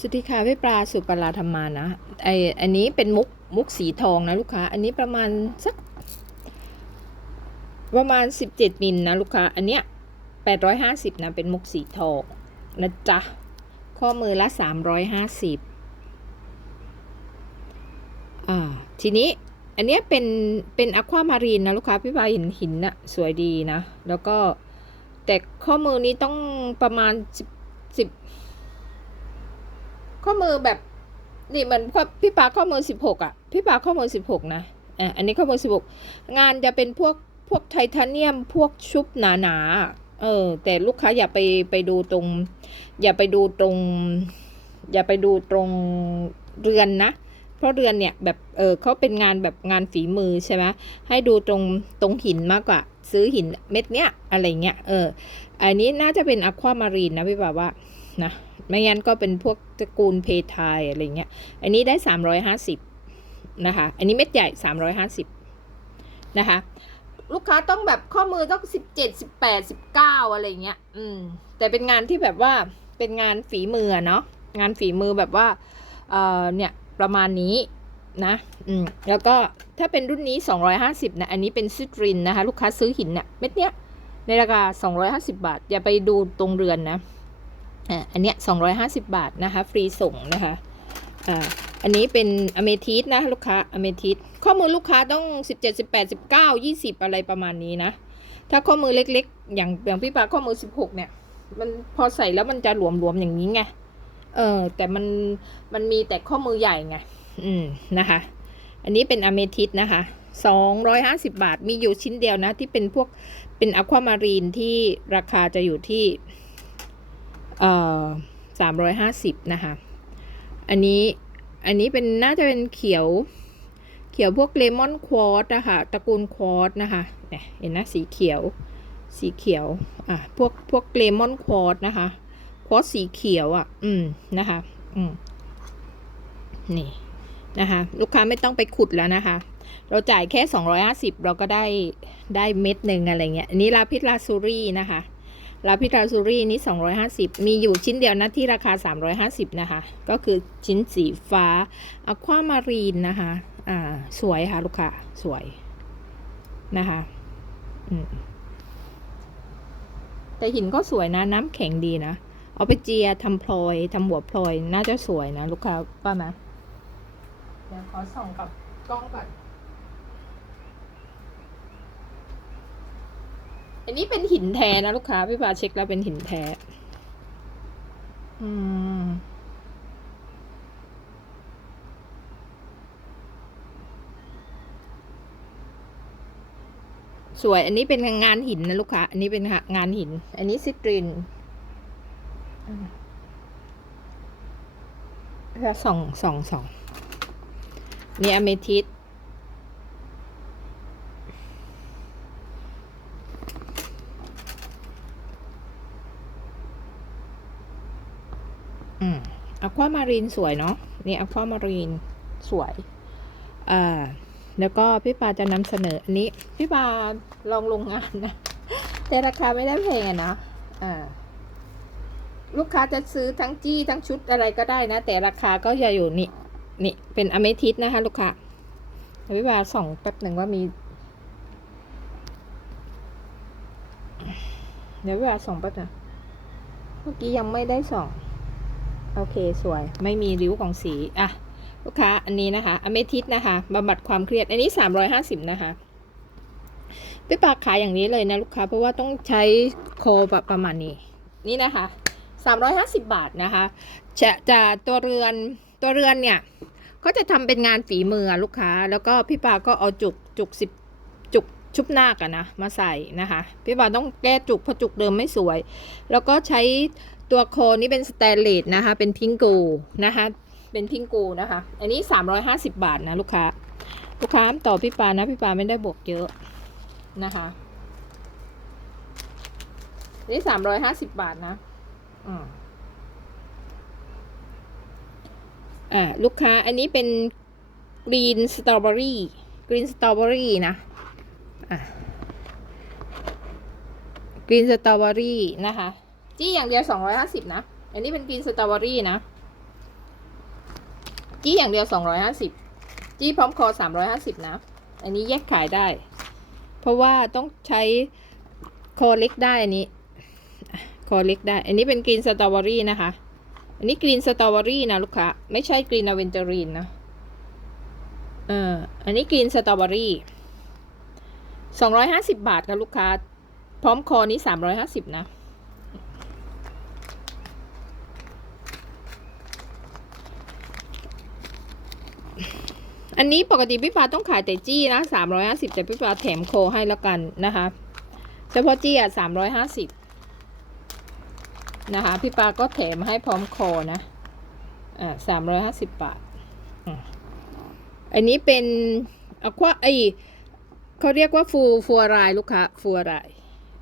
สุธิคาพี่ปลาสุปราธรรมานะไออันนี้เป็นมุกมุกสีทองนะลูกค้า อันนี้ประมาณสัก ประมาณสิบเจ็ดมิลนะลูกค้า อันเนี้ยแปดร้อยห้าสิบนะเป็นมุกสีทองนะจ๊ะ ข้อมือละสามร้อยห้าสิบอ่าทีนี้อันเนี้ยเป็นเป็นอะความารีนนะลูกค้าพี่ปลาเห็นหินนะสวยดีนะ แล้วก็แต่ข้อมือนี้ต้องประมาณสิบสิบ ข้อมือแบบนี่มันข้อพี่ปาข้อมือสิบหกอะ พี่ปาข้อมือสิบหกนะอะอันนี้ข้อมือสิบหกงานจะเป็นพวกพวกไทเทเนียมพวกชุบหนาๆเออ แต่ลูกค้าอย่าไปไปดูตรง อย่าไปดูตรง อย่าไปดูตรงเรือนนะเพราะเรือนเนี่ยแบบเออเขาเป็นงานแบบงานฝีมือใช่ไหมให้ดูตรงตรงหินมากกว่า ซื้อหินเม็ดเนี้ยอะไรเงี้ยเอออันนี้น่าจะเป็นอะความารีนนะพี่บ่าว่า นะ ไม่งั้นก็เป็นพวกตระกูลเพทายอะไรเงี้ย อันนี้ได้ 350 นะคะ อันนี้เม็ดใหญ่ 350 นะคะ ลูกค้าต้องแบบข้อมือต้อง 17 18 19 อะไรเงี้ย อืม แต่เป็นงานที่แบบว่าเป็นงานฝีมือเนาะ งานฝีมือแบบว่า เอ่อ เนี่ย ประมาณนี้นะ อืม แล้วก็ถ้าเป็นรุ่นนี้ 250 นะ อันนี้เป็นซิตรินนะคะ ลูกค้าซื้อหินเนี่ย เม็ดเนี้ยในราคา 250 บาท อย่าไปดูตรงเรือนนะ อันเนี้ย250 บาทนะคะ ฟรีส่งนะคะอันนี้เป็นอเมทิสนะลูกค้าอเมทิสข้อมือลูกค้าต้อง 17 18 19 20 อะไรประมาณนี้นะ ถ้าข้อมือเล็กๆ อย่างอย่างพี่ปาข้อมือ 16 เนี่ย มันพอใส่แล้วมันจะหลวมๆอย่างนี้ไงเออแต่มันมันมีแต่ข้อมือใหญ่ไงอืมนะคะ อันนี้เป็นอเมทิสนะคะ250 บาทมีอยู่ชิ้นเดียวนะ ที่เป็นพวกเป็นอะความารีนที่ราคาจะอยู่ที่ เอ่อสามร้อยห้าสิบนะคะ อันนี้ อันนี้เป็นน่าจะเป็นเขียว เขียวพวกเลมอนควอตนะคะ ตระกูลควอตนะคะเนี่ยเห็นนะสีเขียว สีเขียว อะ พวก พวกเลมอนควอตนะคะ ควอตสีเขียวอะ อืม นะคะ อืม นี่ นะคะ ลูกค้าไม่ต้องไปขุดแล้วนะคะ เราจ่ายแค่ 250 เราก็ได้ ได้เม็ดหนึ่งอะไรเงี้ย อันนี้ลาพิลาซูรี่นะคะ ลาพิทราซูรี่นี้250 มีอยู่ชิ้นเดียวนะที่ราคา 350 นะคะ ก็คือชิ้นสีฟ้าอะความารีนนะคะ อ่า สวยค่ะ ลูกค้าสวยนะคะแต่หินก็สวยนะ น้ำแข็งดีนะ เอาไปเจียทำพลอยทำหัวพลอย น่าจะสวยนะ ลูกค้าป้าไหมเดี๋ยวขอส่องกับกล้องก่อน อันนี้เป็นหินแท้นะลูกค้าพี่ปาเช็คแล้วเป็นหินแท้ อืม สวย อันนี้เป็นงานหินนะลูกค้า อันนี้เป็นงานหิน อันนี้ซิตรินแล้วสองสองสองนี่อเมทิส อืมอะความารีนสวยเนาะนี่อะความารีนสวยอ่าแล้วก็พี่ปาจะนำเสนออันนี้ พี่ปาลองลงงานนะ แต่ราคาไม่ได้แพงอะนะอ่าลูกค้าจะซื้อทั้งจี้ทั้งชุดอะไรก็ได้นะ แต่ราคาก็จะอยู่นี่นี่เป็นอเมทิสนะคะ ลูกค้าพี่ปาส่องแป๊บหนึ่งว่ามีเดี๋ยวพี่ปาส่องแป๊บนะเมื่อกี้ยังไม่ได้ส่อง โอเคสวยไม่มีริ้วของสีอะลูกค้าอันนี้นะคะอเมทิสนะคะบำบัดความเครียดอันนี้สามร้อยห้าสิบนะคะพี่ปากขายอย่างนี้เลยนะลูกค้าเพราะว่าต้องใช้โคแบบประมาณนี้ นี่นะคะสามร้อยห้าสิบบาทนะคะ จะจะตัวเรือนตัวเรือนเนี่ยเขาจะทำเป็นงานฝีมือลูกค้า แล้วก็พี่ปาก็เอาจุกจุกสิบจุกชุบหน้ากันนะมาใส่นะคะ พี่ปาต้องแก้จุกเพราะจุกเดิมไม่สวย แล้วก็ใช้ ตัวโคนนี่เป็นสแตนเลสนะคะ เป็นพิงกูนะคะ เป็นพิงกูนะคะ อันนี้สามร้อยห้าสิบบาทนะลูกค้า ลูกค้าต่อพี่ปานะ พี่ปาไม่ได้บวกเยอะนะคะ อันนี้สามร้อยห้าสิบบาทนะ อืมอ่าลูกค้าอันนี้เป็นกรีนสตรอเบอรี่กรีนสตรอเบอรี่นะอ่ากรีนสตรอเบอรี่นะคะ จี้อย่างเดียว250นะ อันนี้เป็นกรีนสตรอเบอรี่นะ จี้อย่างเดียวสองร้อยห้าสิบจี้พร้อมคอสามร้อยห้าสิบนะ อันนี้แยกขายได้ เพราะว่าต้องใช้คอเล็กได้อันนี้ คอเล็กได้ อันนี้เป็นกรีนสตรอเบอรี่นะคะ อันนี้กรีนสตรอเบอรี่นะลูกค้า ไม่ใช่กรีนอเวนเจอรีนนะ เอออันนี้กรีนสตรอเบอรี่สองร้อยห้าสิบบาทค่ะลูกค้า พร้อมคอนี้สามร้อยห้าสิบนะ อันนี้ปกติพี่ปาต้องขายแต่จี้นะสามร้อยห้าสิบแต่พี่ปาแถมโคให้แล้วกันนะคะ เฉพาะจี้อะสามร้อยห้าสิบนะคะ พี่ปาก็แถมให้พร้อมโคนะอ่าสามร้อยห้าสิบบาทอันนี้เป็นอะควาไอเขาเรียกว่าฟูฟัวรายลูกค้าฟัวราย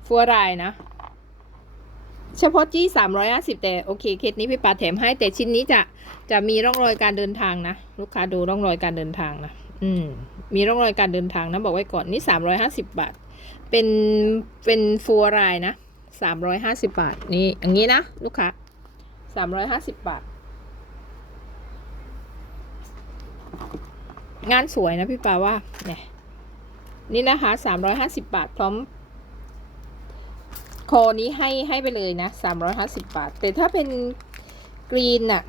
ฟัวรายนะ เฉพาะจี้สามร้อยห้าสิบแต่โอเคเคสนี้พี่ปาแถมให้แต่ชิ้นนี้จะจะมีร่องรอยการเดินทางนะ ลูกค้าดูร่องรอยการเดินทางนะอืมมีร่องรอยการเดินทางนะบอกไว้ก่อนนี่สามร้อยห้าสิบบาท เป็นเป็นฟัวรายนะสามร้อยห้าสิบบาทนี่อย่างนี้นะลูกค้าสามร้อยห้าสิบบาท งานสวยนะพี่ปาว่าเนี่ยนี่นะคะสามร้อยห้าสิบบาทพร้อม โคนี้ให้ให้ไปเลยนะสามร้อยห้าสิบบาท แต่ถ้าเป็นกรีนน่ะ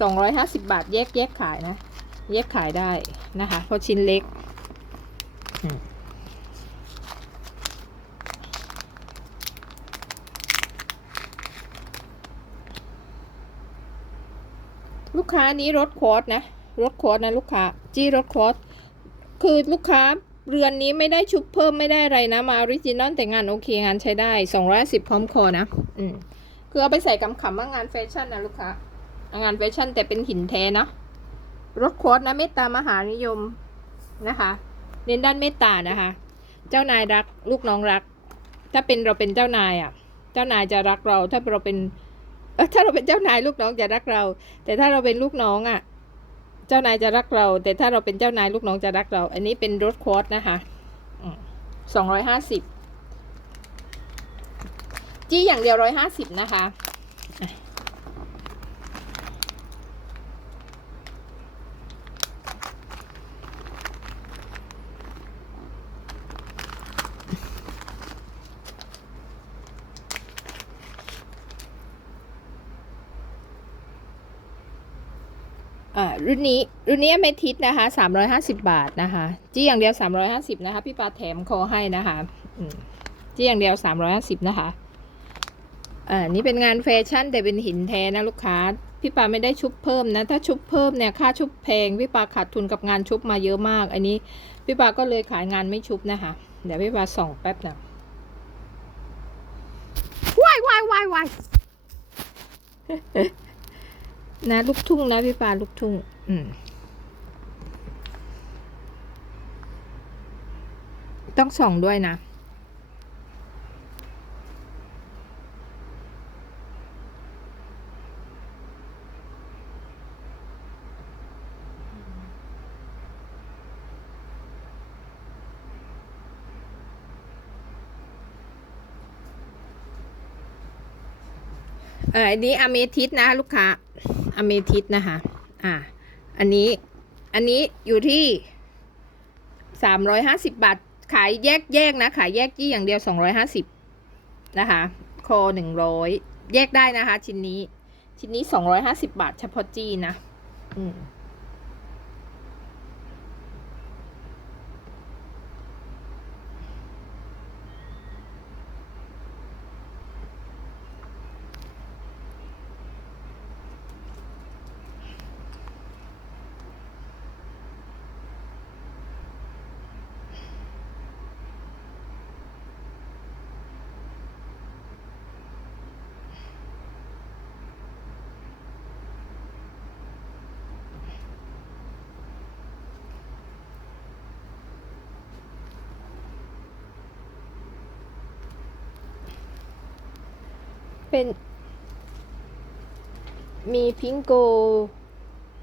สองร้อยห้าสิบาทแยกแยกขายนะ แยกขายได้นะคะ เพราะชิ้นเล็กลูกค้านี้รถคอร์สนะ รถคอร์สนะลูกค้า จี้รถคอร์สคือลูกค้า เรือนนี้ไม่ได้ชุบเพิ่มไม่ได้อะไรนะ มาออริจินอลแต่งานโอเคงานใช้ได้สองร้อยสิบพร้อมคอนะ อืมคือเอาไปใส่กำขำว่างานแฟชั่นนะลูกค้างานแฟชั่นแต่เป็นหินแท้นะรถโคอร์สนะเมตตามหานิยมนะคะ เน้นด้านเมตตานะคะ เจ้านายรักลูกน้องรัก ถ้าเป็นเราเป็นเจ้านายอะ เจ้านายจะรักเราถ้าเราเป็นถ้าเราเป็นเจ้านายลูกน้องจะรักเรา แต่ถ้าเราเป็นลูกน้องอะ เจ้านายจะรักเรา แต่ถ้าเราเป็นเจ้านายลูกน้องจะรักเรา อันนี้เป็นรถคอร์สนะคะสองร้อยห้าสิบจี้อย่างเดียวร้อยห้าสิบนะคะ รุ่นนี้รุ่นนี้เมทิสนะคะสามร้อยห้าสิบาทนะคะ จี้อย่างเดียวสามร้อยห้าสิบนะคะ พี่ปาแถมคอให้นะคะจี้อย่างเดียวสามร้อยห้าสิบนะคะอ่านี่เป็นงานแฟชั่นแต่เป็นหินแท้นะลูกค้า พี่ปาไม่ได้ชุบเพิ่มนะ ถ้าชุบเพิ่มเนี่ยค่าชุบแพง พี่ปาขาดทุนกับงานชุบมาเยอะมาก อันนี้ พี่ปาก็เลยขายงานไม่ชุบนะคะ เดี๋ยวพี่ปาส่องแป๊บนะว้ายว้ายว้ายว้าย นะลูกทุ่งนะพี่ปาลูกทุ่ง อืม ต้องส่องด้วยนะ เอออันนี้อเมทิสนะ ลูกค้า อเมทิสนะคะ อ่า อันนี้ อันนี้อยู่ที่สามร้อยห้าสิบบาท ขายแยกแยกนะ ขายแยกจี้อย่างเดียวสองร้อยห้าสิบนะคะ คอหนึ่งร้อยแยกได้นะคะ ชิ้นนี้ ชิ้นนี้สองร้อยห้าสิบบาทเฉพาะจี้นะ อืม เป็น มีพิงโก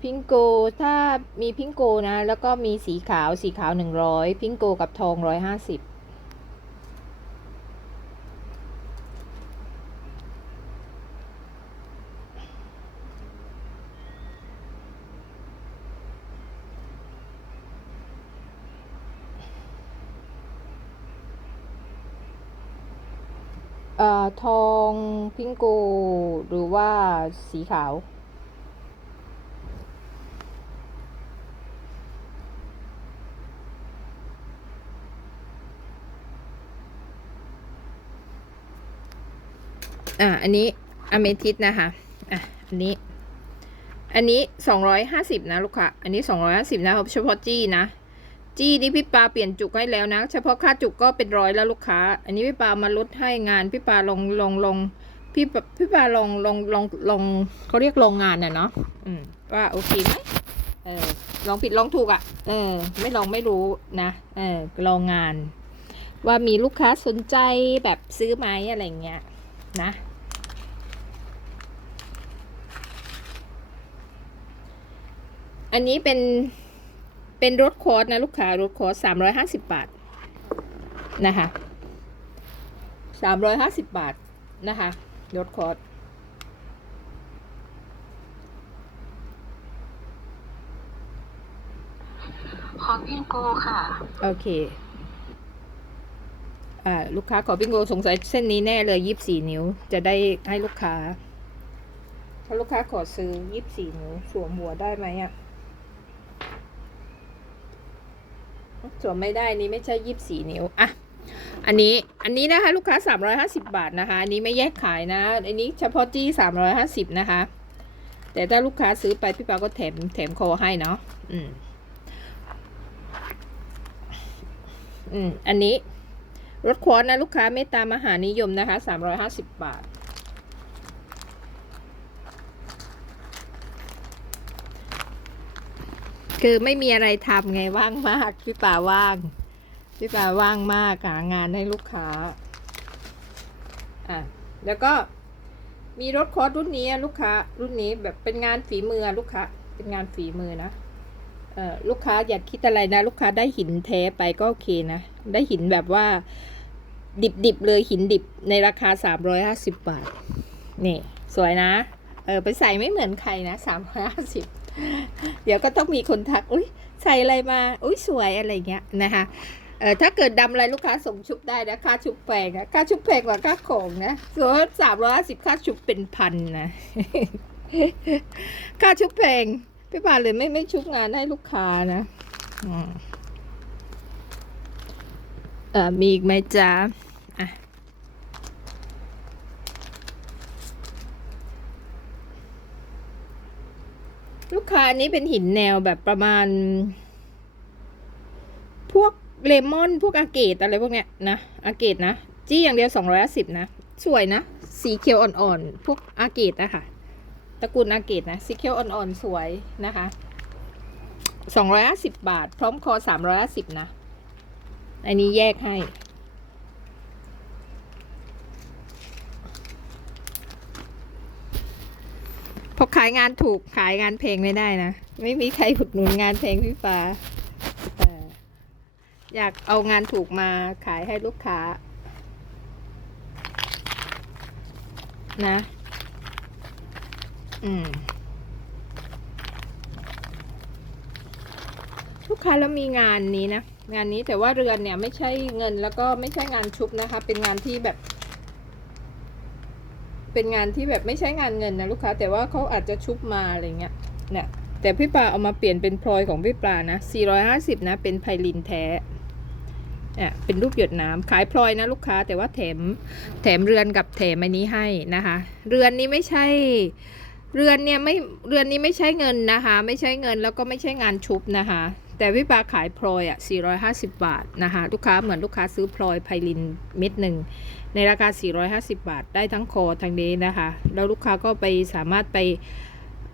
พิงโก ถ้ามีพิงโกนะ แล้วก็มีสีขาว สีขาวหนึ่งร้อยพิงโกกับทองร้อยห้าสิบ เอ่อทองพิงโก หรือว่าสีขาวอะอันนี้อเมทิสนะคะอะอันนี้ อันนี้สองร้อยห้าสิบนะลูกค้าอันนี้สองร้อยห้าสิบนะเฉพาะจี้นะ จี้นี่พี่ปาเปลี่ยนจุกให้แล้วนะ เฉพาะค่าจุกก็เป็นร้อยแล้วลูกค้า อันนี้พี่ปามาลดให้งานพี่ปาลงลงลงพี่ปาพี่ปาลงลงลงลงเขาเรียกลงงานน่ะเนาะอืมว่าโอเคไหมเออลองผิดลองถูกอะ่ะ เออ ไม่ลองไม่รู้นะเออลองงาน ว่ามีลูกค้าสนใจแบบซื้อไหมอะไรเงี้ยนะอันนี้เป็น เป็นรถคอร์สนะลูกค้ารถคอร์สสามร้อยห้าสิบบาทนะคะสามร้อยห้าสิบบาทนะคะรถคอร์สขอพิงโกค่ะ โอเค อ่า ลูกค้าขอบิงโกสงสัยเส้นนี้แน่เลยยี่สิบสี่นิ้ว จะได้ให้ลูกค้า ถ้าลูกค้าขอซื้อยี่สิบสี่นิ้ว สวมหัวได้ไหมอะ สวมไม่ได้นี้ไม่ใช่ยีิบสี่นิ้วอะอันนี้อันนี้นะคะลูกค้าสามร้อยห้าสิบาทนะคะ อันนี้ไม่แยกขายนะ อันนี้เฉพาะจี้สามร้อยห้าสิบนะคะ แต่ถ้าลูกค้าซื้อไปพี่ปาก็แถมแถมคอให้เนาะอืมอืมอันนี้รถควอนนะลูกค้าเมตตามหานิยมนะคะสามร้อยห้าสิบบาท คือไม่มีอะไรทำไงว่างมาก พี่ป่าว่าง พี่ป่าว่างมากหางานให้ลูกค้าอะแล้วก็มีรถคอร์สรุ่นนี้อะลูกค้า รุ่นนี้แบบเป็นงานฝีมือลูกค้า เป็นงานฝีมือนะเอ่อลูกค้าอย่าคิดอะไรนะ ลูกค้าได้หินแท้ไปก็โอเคนะ ได้หินแบบว่า ดิบๆเลยหินดิบในราคาสามร้อยห้าสิบบาท นี่ สวยนะ เออไปใส่ไม่เหมือนใครนะสามร้อยห้าสิบ เดี๋ยวก็ต้องมีคนทัก อุ้ยใส่อะไรมา อุ้ยสวยอะไรเงี้ยนะคะเออถ้าเกิดดำอะไรลูกค้าส่งชุบได้นะค่าชุบแพงนะค่าชุบแพงกว่าค่าของนะส่วนสามร้อยห้าสิบค่าชุบเป็นพันนะค่าชุบแพงพี่ปาเลยไม่ไม่ชุบงานให้ลูกค้านะอืมเออมีอีกไหมจ๊ะอะ ลูกค้านนี้เป็นหินแนวแบบประมาณ พวกเลมอนพวกอาเกตอะไรพวกเนี้ยนะอาเกตนะ จี้อย่างเดียวสองร้อยสิบนะ สวยนะ สีเขียวอ่อนๆ พวกอาเกตนะคะตระกูลอาเกตนะ สีเขียวอ่อนๆ สวยนะคะสองร้อยห้าสิบบาท พร้อมคอสามร้อยห้าสิบนะ อันนี้แยกให้ พอขายงานถูกขายงานเพลงไม่ได้นะ ไม่มีใครอุดหนุนงานเพลงพี่ฟ้าแต่อยากเอางานถูกมาขายให้ลูกค้า นะ อืมลูกค้าแล้วมีงานนี้นะ งานนี้แต่ว่าเรือนเนี่ยไม่ใช่เงินแล้วก็ไม่ใช่งานชุบนะคะ เป็นงานที่แบบ เป็นงานที่แบบไม่ใช่งานเงินนะลูกค้า แต่ว่าเขาอาจจะชุบมาอะไรเงี้ยเนี่ยแต่พี่ปลาเอามาเปลี่ยนเป็นพลอยของพี่ปลานะ 450 นะ เป็นไพลินแท้เนี่ยเป็นรูปหยดน้ำขายพลอยนะลูกค้า แต่ว่าแถมแถมเรือนกับแถมอันนี้ให้นะคะ เรือนนี้ไม่ใช่ เรือนเนี่ยไม่เรือนนี้ไม่ใช่เงินนะคะ ไม่ใช่เงินแล้วก็ไม่ใช่งานชุบนะคะ แต่พี่ปลาขายพลอยอะ450 บาทนะคะ ลูกค้าเหมือนลูกค้าซื้อพลอยไพลินเม็ดหนึ่ง ในราคา 450 บาทได้ทั้งคอทั้งนี้นะคะ แล้วลูกค้าก็ไปสามารถไป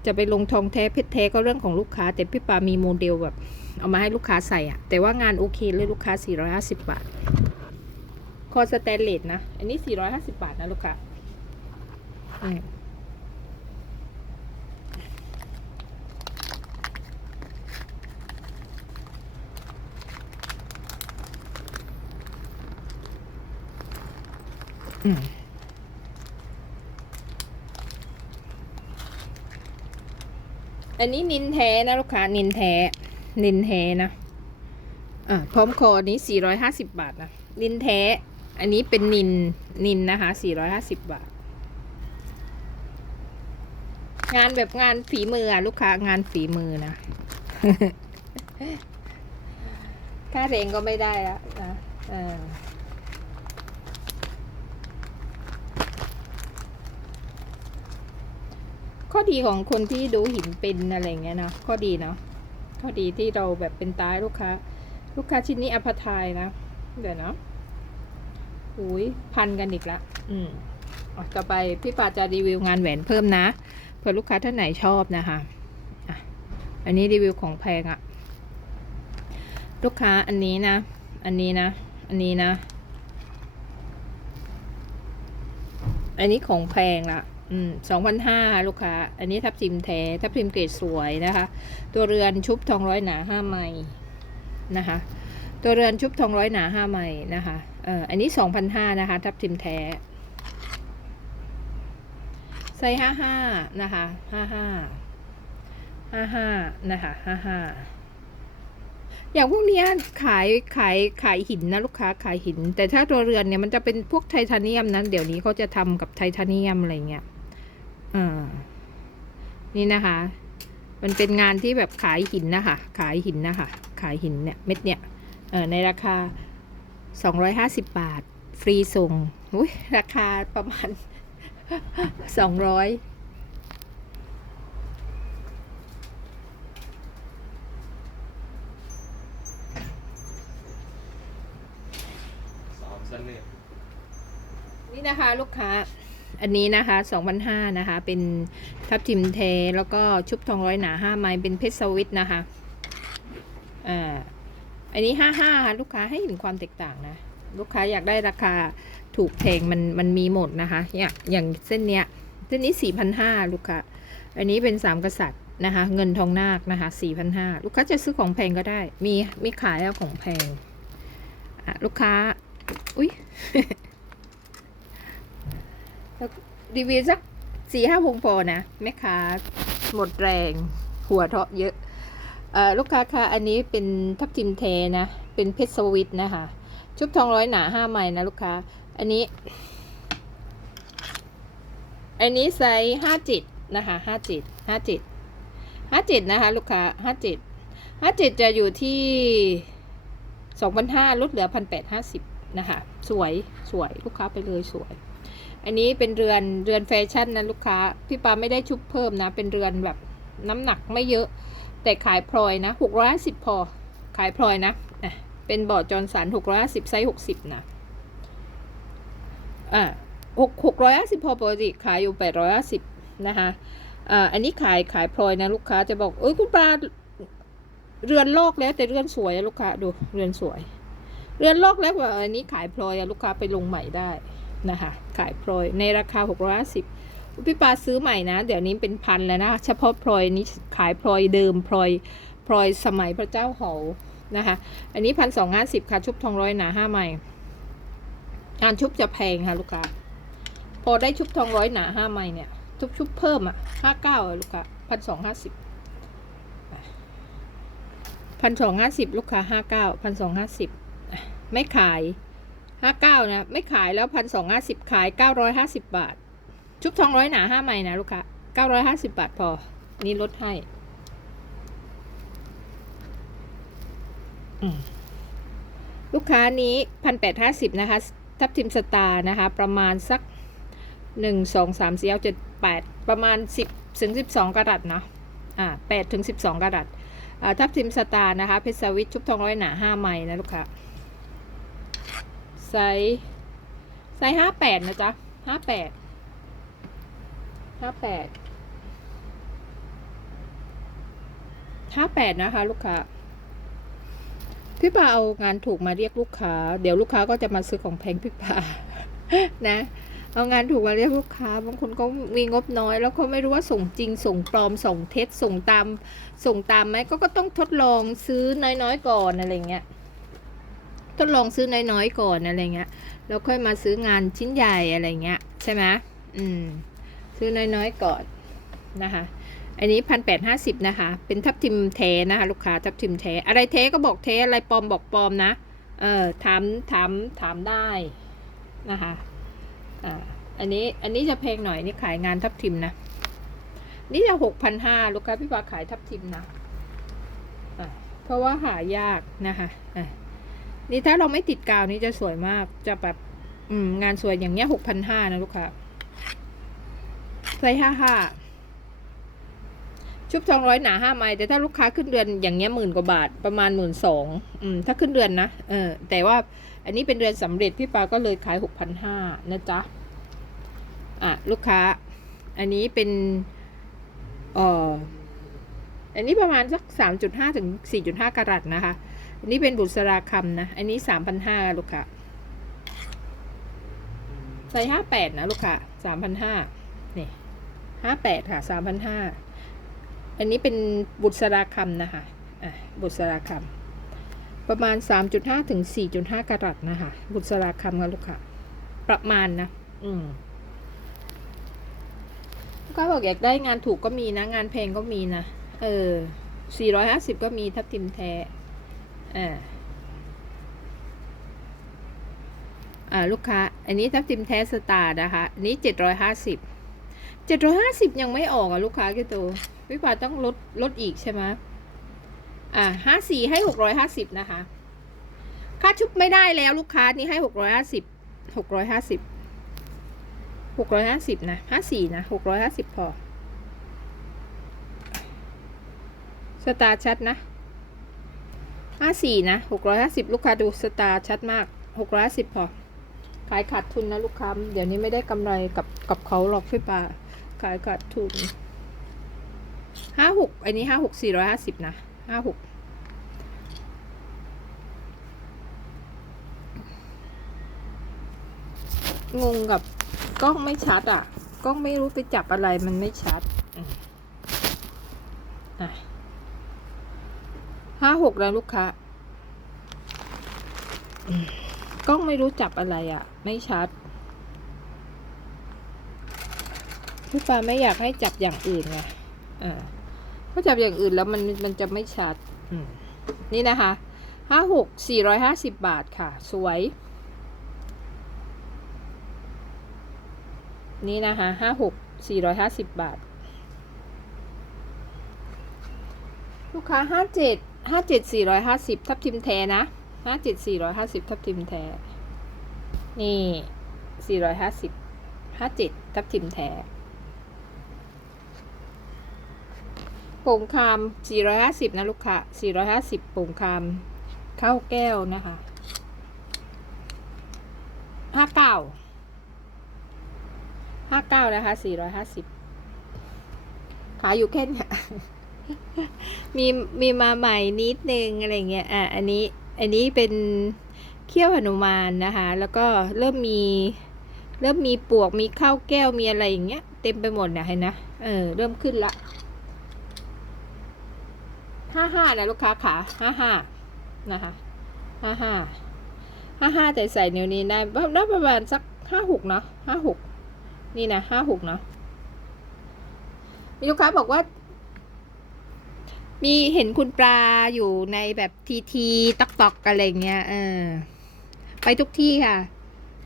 จะไปลงทองแท้เพชรแท้ก็เรื่องของลูกค้า แต่พี่ปามีโมเดลแบบ เอามาให้ลูกค้าใส่อะแต่ว่างานโอเคเลยลูกค้า 450 บาท คอสแตนเลสนะ อันนี้ 450 บาทนะลูกค้า อันนี้นินแท้นะลูกค้านินแท้ นินแท้นะ อ่าพร้อมคอนี้450บาทนะ นินแท้ อันนี้เป็นนินนินนะคะสี่ร้อยห้าสิบบาท งานแบบงานฝีมืออะลูกค้างานฝีมือนะค่าแรงก็ไม่ได้อะนะเออ อดีของคนที่ดูหินเป็นอะไรเงี้ยเนาะข้อดีเนาะข้อดีที่เราแบบเป็นตายลูกค้า ลูกค้าชิ้นนี้อภัทายนะ เดี๋ยวนะอุ้ยพันกันอีกละ อืมอะต่อไปพี่ปาจะรีวิวงานแหวนเพิ่มนะเผื่อลูกค้าท่านไหนชอบนะคะอะอันนี้รีวิวของแพงอะลูกค้าอันนี้นะ อันนี้นะ อันนี้นะ อันนี้ของแพงละ อืมสองพันห้าลูกค้า อันนี้ทับทิมแท้ ทับทิมเกรดสวยนะคะ ตัวเรือนชุบทองร้อยหนาห้าไม้นะคะ ตัวเรือนชุบทองร้อยหนาห้าไม้นะคะเอออันนี้สองพันห้านะคะ ทับทิมแท้ไซห้าห้านะคะห้าห้าห้าห้านะคะห้าห้าอย่างพวกเนี้ยขายขายขายหินนะลูกค้าขายหิน แต่ถ้าตัวเรือนเนี่ยมันจะเป็นพวกไทเทเนียมนะเดี๋ยวนี้เขาจะทำกับไทเทเนียมอะไรเงี้ย อ่านี่นะคะ มันเป็นงานที่แบบขายหินนะคะ ขายหินนะคะ ขายหินเนี่ยเม็ดเนี่ยเออในราคา 250 บาท ฟรีส่งอุ้ยราคาประมาณ 200สองเสน่ห์นี่นะคะลูกค้า อันนี้นะคะ2,500นะคะ เป็นทับทิมเทแล้วก็ชุบทองร้อยหนา5ไม้เป็นเพชรสวิตนะคะอ่าอันนี้55ค่ะลูกค้าให้เห็นความแตกต่างนะลูกค้าอยากได้ราคาถูกแพงมันมันมีหมดนะคะอย่างอย่างเส้นเนี้ยเส้นนี้4,500ลูกค้าอันนี้เป็นสามกษัตริย์นะคะเงินทองนาคนะคะ4,500ลูกค้าจะซื้อของแพงก็ได้ มีมีขายเอาของแพงอะลูกค้า อุ้ย รีวิวสักสี่ห้าวงพอนะแม่ค้าหมดแรง หัวเทาะเยอะลูกค้าคะอันนี้เป็นทับทิมเทนะ เป็นเพชรสวิตนะคะ ชุบทองร้อยหนาห้าไม้นะลูกค้า อันนี้ อันนี้ไซส์ห้าจิตนะคะห้าจิตห้าจิตห้าจิตนะคะ ลูกค้าห้าจิตห้าจิตจะอยู่ที่สองพันห้าลดเหลือพันแปดห้าสิบนะคะ สวยสวยลูกค้าไปเลยสวย อันนี้เป็นเรือนเรือนแฟชั่นนะลูกค้า พี่ปาไม่ได้ชุบเพิ่มนะ เป็นเรือนแบบน้ำหนักไม่เยอะ แต่ขายพลอยนะหกร้อยสิบพอ ขายพลอยนะะเป็นบอร์ดจอนสันหกร้อยสิบไซส์หกสิบนะอ่าหกหกร้อยสิบพอปกติขายอยู่แปดร้อยสิบนะคะอ่าอันนี้ขายขายพลอยนะลูกค้าจะบอกเอ้ยคุณปลาเรือนลอกแล้วแต่เรือนสวยอะลูกค้าดูเรือนสวย เรือนลอกแล้วว่าอันนี้ขายพลอยอะลูกค้าไปลงใหม่ได้ นะคะ ขายพลอยในราคา 650พี่ปาซื้อใหม่นะ เดี๋ยวนี้เป็นพันแล้วนะ เฉพาะพลอยนี้ขายพลอยเดิมพลอยพลอยสมัยพระเจ้าเหานะคะ อันนี้พันสองห้าสิบค่ะ ชุบทองร้อยหนาห้าใหม่งานชุบจะแพงค่ะลูกค้าพอได้ชุบทองร้อยหนาห้าใหม่เนี่ย ชุบชุบเพิ่มอะห้าเก้าอะลูกค้าพันสองห้าสิบพันสองห้าสิบลูกค้าห้าเก้าพันสองห้าสิบไม่ขาย ห้าเก้านะ ไม่ขายแล้วพันสองห้าสิบขายเก้าร้อยห้าสิบบาท ชุบทองร้อยหนาห้าใหม่นะลูกค้าเก้าร้อยห้าสิบบาทพอ นี่ลดให้ลูกค้านี้พันแปดห้าสิบนะคะ ทับทิมสตาร์นะคะ ประมาณสักหนึ่งสองสามสี่เจ็ดแปดประมาณสิบถึงสิบสองกรัตนะอ่าแปดถึงสิบสองกรัตอ่าทับทิมสตาร์นะคะ เพชรสวิตชุบทองร้อยหนาห้าใหม่นะลูกค้า ไซส์ไซส์ห้าแปดนะจ๊ะห้าแปดห้าแปดห้าแปดนะคะ ลูกค้าพี่ปาเอางานถูกมาเรียกลูกค้า เดี๋ยวลูกค้าก็จะมาซื้อของแพงพี่ปานะเอางานถูกมาเรียกลูกค้าบางคนก็มีงบน้อย แล้วเขาไม่รู้ว่าส่งจริง ส่งปลอมส่งเท็จส่งตาม ส่งตามไหมก็ก็ต้องทดลองซื้อน้อยๆก่อนอะไรเงี้ย ทดลองซื้อน้อยๆก่อนอะไรเงี้ยแล้วค่อยมาซื้องานชิ้นใหญ่อะไรเงี้ยใช่ไหมอืมซื้อน้อยๆก่อนนะคะอันนี้พันแปดห้าสิบนะคะ เป็นทับทิมแท้นะคะ ลูกค้าทับทิมแท้อะไรแท้ก็บอกแท้อะไรปลอมบอกปลอมนะเออถามถามถามได้นะคะอ่าอันนี้อันนี้จะแพงหน่อยนี่ขายงานทับทิมนะนี่จะหกพันห้าลูกค้าพี่ปาขายทับทิมนะะเพราะว่าหายากนะคะอะ นี่ถ้าเราไม่ติดกาวนี่จะสวยมาก จะแบบอืมงานสวยอย่างเงี้ยหกพันห้านะลูกค้าไซส์ห้าห้าชุบทองร้อยหนาห้าไม้แต่ถ้าลูกค้าขึ้นเดือนอย่างเงี้ยหมื่นกว่าบาทประมาณหมื่นสองอืมถ้าขึ้นเดือนนะเออแต่ว่าอันนี้เป็นเดือนสำเร็จพี่ปาก็เลยขายหกพันห้านะจ๊ะอะลูกค้า อันนี้เป็นเอ่ออันนี้ประมาณสักสามจุดห้าถึงสี่จุดห้ากรัตนะคะ อันนี้เป็นบุษราคำนะ อันนี้สามพันห้าลูกค้าใส่ห้าแปดนะลูกค้าสามพันห้านี่ห้าแปดค่ะสามพันห้าอันนี้เป็นบุษราคำนะคะอะบุษราคำประมาณสามจุดห้าถึงสี่จุดห้ากรัตนะคะ บุษราคำค่ะลูกค้าประมาณนะ อืมกค้าบอกอยากได้งานถูกก็มีนะ งานแพงก็มีนะ เออสี่ร้อยห้าสิบก็มีทับทิมแท้ อ่าลูกค้า อันนี้ทับทิมแท้สตาร์นะคะอันนี้เจ็ดร้อยห้าสิบเจ็ดร้อยห้าสิบยังไม่ออกอะลูกค้ากี่ตัวพี่ปาต้องลดลดอีกใช่ไหมอ่าห้าสี่ให้หกร้อยห้าสิบนะคะ ค่าชุบไม่ได้แล้วลูกค้านี่ให้หกร้อยห้าสิบหกร้อยห้าสิบหกร้อยห้าสิบนะห้าสี่นะหกร้อยห้าสิบพอ สตาร์ชัดนะ ห้าสี่นะหกร้อยห้าสิบลูกค้าดูสตาร์ชัดมากหกร้อยสิบพอ ขายขาดทุนนะลูกค้า เดี๋ยวนี้ไม่ได้กำไรกับกับเขาหรอกพี่ปาขายขาดทุนห้าหกอันนี้ห้าหกสี่ร้อยห้าสิบนะห้าหกงงกับกล้องไม่ชัดอะ กล้องไม่รู้ไปจับอะไรมันไม่ชัดอะ ห้าหกแล้วลูกค้ากล้องไม่รู้จับอะไรอะ ไม่ชัดพี่ปาไม่อยากให้จับอย่างอื่นไงอ่าเพราจับอย่างอื่นแล้วมันมันจะไม่ชัด นี่นะคะห้าหกสี่ร้อยห้าสิบบาทค่ะ สวย นี่นะคะห้าหกสี่ร้อยห้าสิบบาท ลูกค้าห้าเจ็ด ห้าเจ็ดสี่ร้อยห้าสิบทับทิมแท้นะห้าเจ็ดสี่ร้อยห้าสิบทับทิมแท้ นี่สี่ร้อยห้าสิบห้าเจ็ดทับทิมแท้โป่งคามสี่ร้อยห้าสิบนะลูกค้าสี่ร้อยห้าสิบโป่งคามข้าวแก้วนะคะห้าเก้าห้าเก้านะคะสี่ร้อยห้าสิบขายอยู่แค่เนี้ย มีมีมาใหม่นิดนึงอะไรเงี้ย อะ อันนี้อันนี้เป็นเขี้ยวหนุมานนะคะ แล้วก็เริ่มมี เริ่มมีปวกมีข้าวแก้วมีอะไรอย่างเงี้ย เต็มไปหมดเนี่ยเห็นนะเออเริ่มขึ้นละห้าห้านะลูกค้าขาห้าห้านะคะห้าห้าห้าห้าแต่ใส่นิ้วนี้ได้ได้ประมาณสักห้าหกเนาะห้าหกนี่นะห้าหกเนาะมีลูกค้าบอกว่า มีเห็นคุณปลาอยู่ในแบบทีทีตอกตอกอะไรเงี้ยเออไปทุกที่ค่ะ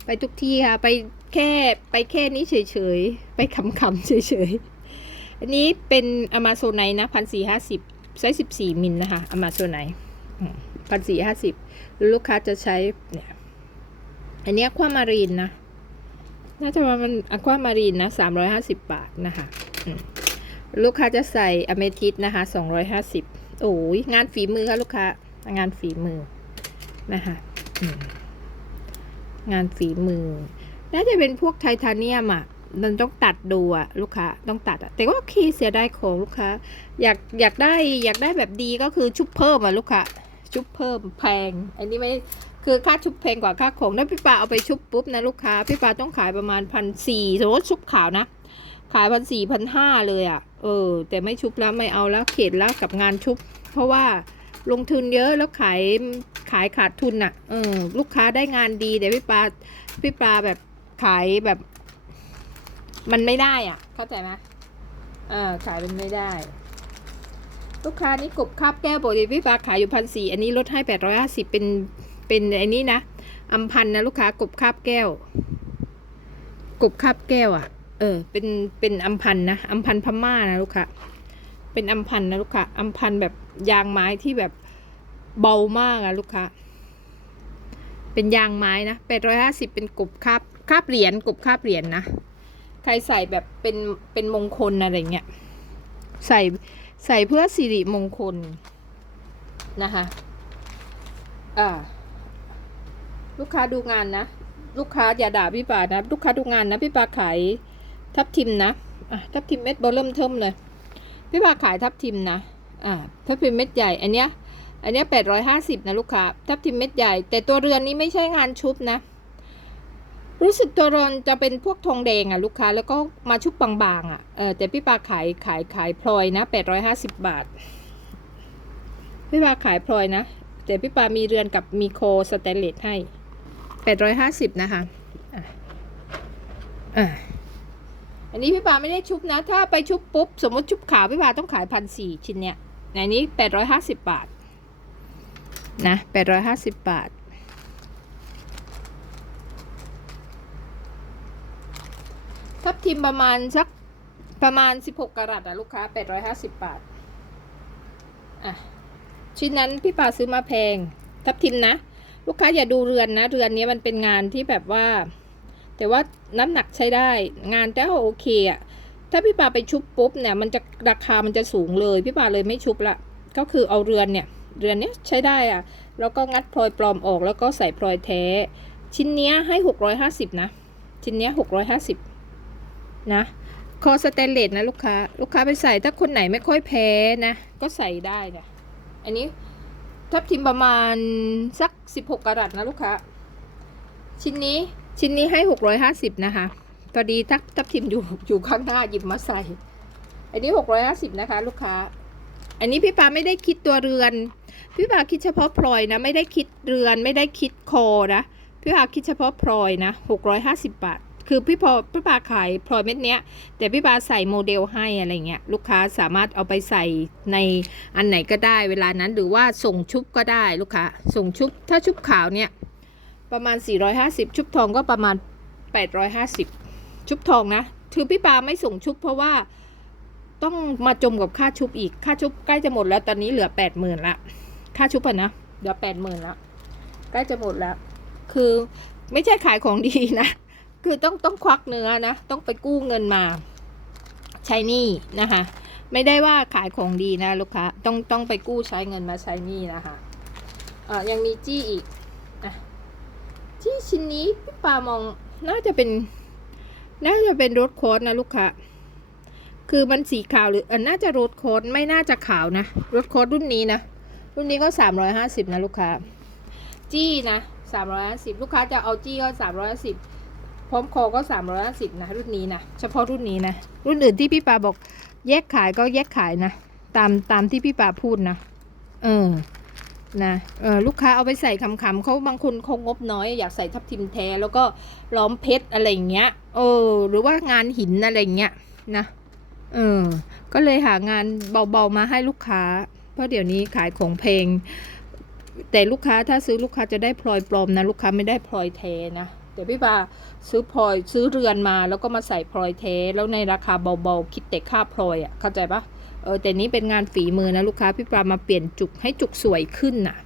ไปทุกที่ค่ะ ไปแค่ไปแค่นี้เฉยๆ ไปขำๆเฉยๆ อันนี้เป็นอมาโซไนนะพันสี่ห้าสิบไซส์สิบสี่มิลนะคะอมาโซไนพันสี่ห้าสิบลูกค้าจะใช้เนี่ยอันนี้ความารีนนะ น่าจะประมาณอความารีนนะสามร้อยห้าสิบบาทนะคะอืม ลูกค้าจะใส่อเมทิสนะคะสองร้อยห้าสิบโอ้ยงานฝีมือค่ะลูกค้างานฝีมือนะคะงานฝีมือ น่าจะเป็นพวกไทเทเนียมอะมันต้องตัดดูอะลูกค้าต้องตัดอะแต่ก็โอเคเสียดายของลูกค้า อยากอยากได้อยากได้แบบดีก็คือชุบเพิ่มอะลูกค้าชุบเพิ่มแพง อันนี้ไม่คือค่าชุบแพงกว่าค่าของถ้าพี่ปาเอาไปชุบปุ๊บนะลูกค้าพี่ปาต้องขายประมาณพันสี่สมมติชุบขาวนะ ขายพันสี่พันห้าเลยอะ เออ แต่ไม่ชุบแล้วไม่เอาแล้วเข็ดแล้วกับงานชุบ เพราะว่าลงทุนเยอะแล้วขายขายขาดทุนอะ่ะ เออ ลูกค้าได้งานดีแต่พี่ปลาพี่ปลาแบบขายแบบ มันไม่ได้อะ เข้าใจไหมเออขายมันไม่ได้ ลูกค้านี่กบคาบแก้วปกติพี่ปลาขายอยู่พันสี่อันนี้ลดให้แปดร้อยห้าสิบเป็นเป็นไอ้นี้นะอัมพันนะลูกค้ากบคาบแก้ว กบคาบแก้วอะ เออ เป็นเป็นอัมพันธ์นะอัมพันธ์พม่านะลูกค้าเป็นอัมพันธ์นะลูกค้าอัมพันธ์แบบยางไม้ที่แบบเบามากอะลูกค้าเป็นยางไม้นะแปดร้อยห้าสิบเป็นกบคาบคาบเหรียญกบคาบเหรียญนะใครใส่แบบเป็นเป็นมงคลอะไรเงี้ยใส่ใส่เพื่อสิริมงคลนะคะอ่าลูกค้าดูงานนะ ลูกค้าอย่าด่าพี่ปานะ ลูกค้าดูงานนะพี่ปาขาย ทับทิมนะอะทับทิมเม็ดเบอร์เริ่มเทิมเลย พี่ปาขายทับทิมนะอ่าทับทิมเม็ดใหญ่ อันเนี้ย อันเนี้ยแปดร้อยห้าสิบนะลูกค้า ทับทิมเม็ดใหญ่ แต่ตัวเรือนนี้ไม่ใช่งานชุบนะ รู้สึกตัวเรือนจะเป็นพวกทองแดงอะลูกค้า แล้วก็มาชุบบางๆอะ เออแต่พี่ปาขายขายขายพลอยนะแปดร้อยห้าสิบบาท พี่ปาขายพลอยนะ แต่พี่ปามีเรือนกับมีโคสแตนเลสให้แปดร้อยห้าสิบนะคะ อะอะ อันนี้พี่ปาไม่ได้ชุบนะ ถ้าไปชุบปุ๊บ สมมติชุบขาวพี่ปาต้องขายพันสี่ชิ้นเนี้ยในนี้แปดร้อยห้าสิบบาท นะแปดร้อยห้าสิบบาท ทับทิมประมาณสักประมาณสิบหกกรัตอะลูกค้าแปดร้อยห้าสิบบาท อะ ชิ้นนั้นพี่ปาซื้อมาแพง ทับทิมนะ ลูกค้าอย่าดูเรือนนะ เรือนนี้มันเป็นงานที่แบบว่า แต่ว่าน้ำหนักใช้ได้ งานแต่ว่าโอเคอะถ้าพี่ปาไปชุบปุ๊บเนี่ยมันจะราคามันจะสูงเลย พี่ปาเลยไม่ชุบละ ก็คือเอาเรือนเนี่ยเรือนเนี้ยใช้ได้อะแล้วก็งัดพลอยปลอมออกแล้วก็ใส่พลอยแท้ ชิ้นเนี้ยให้หกร้อยห้าสิบนะ ชิ้นเนี้ยหกร้อยห้าสิบนะ คอสแตนเลสนะลูกค้า ลูกค้าไปใส่ถ้าคนไหนไม่ค่อยแพ้นะ ก็ใส่ได้นะอันนี้ทับทิมประมาณสักสิบหกกะรัตนะลูกค้า ชิ้นนี้ ชิ้นนี้ให้หกร้อยห้าสิบนะคะพอดีทับทับทิมอยู่อยู่ข้างหน้าหยิบมาใส่ อันนี้หกร้อยห้าสิบนะคะ ลูกค้า อันนี้พี่ปาไม่ได้คิดตัวเรือน พี่ปาคิดเฉพาะพลอยนะไม่ได้คิดเรือนไม่ได้คิดคอนะพี่ปาคิดเฉพาะพลอยนะหกร้อยห้าสิบบาทคือพี่พอพี่ปาขายพลอยเม็ดเนี้ย แต่พี่ปาใส่โมเดลให้อะไรเงี้ยลูกค้าสามารถเอาไปใส่ในอันไหนก็ได้เวลานั้นหรือว่าส่งชุบก็ได้ลูกค้าส่งชุบถ้าชุบขาวเนี่ย ประมาณ 450 ชุบทองก็ประมาณ 850 ชุบทองนะคือพี่ปาไม่ส่งชุบเพราะว่าต้องมาจมกับค่าชุบอีก ค่าชุบใกล้จะหมดแล้วตอนนี้เหลือ 80,000ละค่าชุบอะนะเหลือ 80,000ละใกล้จะหมดแล้ว คือไม่ใช่ขายของดีนะ คือต้องต้องควักเนื้อนะ ต้องไปกู้เงินมา ใช้หนี้นะคะ ไม่ได้ว่าขายของดีนะลูกค้า ต้องต้องไปกู้ใช้เงินมาใช้หนี้นะคะอ่ายังมีจี้อีก อะจี้ชิ้นนี้พี่ปามองน่าจะเป็น น่าจะเป็นรถโค้ดนะลูกค้าคือมันสีขาวหรืออน่าจะรถโค้ดไม่น่าจะขาวนะรถโค้ดรุ่นนี้นะรุ่นนี้ก็สามร้อยห้าสิบนะลูกค้าจี้นะสามร้อยห้าสิบลูกค้าจะเอาจี้ก็สามร้อยห้าสิบพร้อมคอก็350นะรุ่นนี้นะเฉพาะรุ่นนี้นะรุ่นอื่นที่พี่ปาบอกแยกขายก็แยกขายนะตามตามที่พี่ปาพูดนะเออ นะเออลูกค้าเอาไปใส่คำๆเขาบางคนเขงบน้อย อยากใส่ทับทิมแท้ แล้วก็ล้อมเพชรอะไรอย่างเงี้ยเออหรือว่างานหินอะไรอย่างเงี้ยนะเออก็เลยหางานเบาๆมาให้ลูกค้า เพราะเดี๋ยวนี้ขายของเพลง แต่ลูกค้าถ้าซื้อลูกค้าจะได้พลอยปลอมนะลูกค้าไม่ได้พลอยแท้นะเดี๋ยวพี่ปาซื้อพลอยซื้อเรือนมา แล้วก็มาใส่พลอยแท้แล้วในราคาเบาๆคิดแต่ค่าพลอยอะ่ะเข้าใจปะ เออแต่นี้เป็นงานฝีมือนะลูกค้าพี่ปลามาเปลี่ยนจุกให้จุกสวยขึ้นน่ะ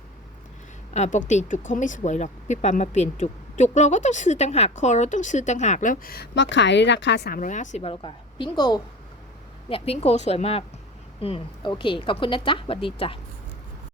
อ่าปกติจุกเขาไม่สวยหรอกพี่ปามาเปลี่ยนจุก จุกเราก็ต้องซื้อต่างหากคอเราต้องซื้อต่างหากแล้วมาขายราคา 350บาทแล้วกันพิงโกเนี่ยพิงโกสวยมาก อืมโอเค ขอบคุณนะจ๊ะสวัสดีจ้ะ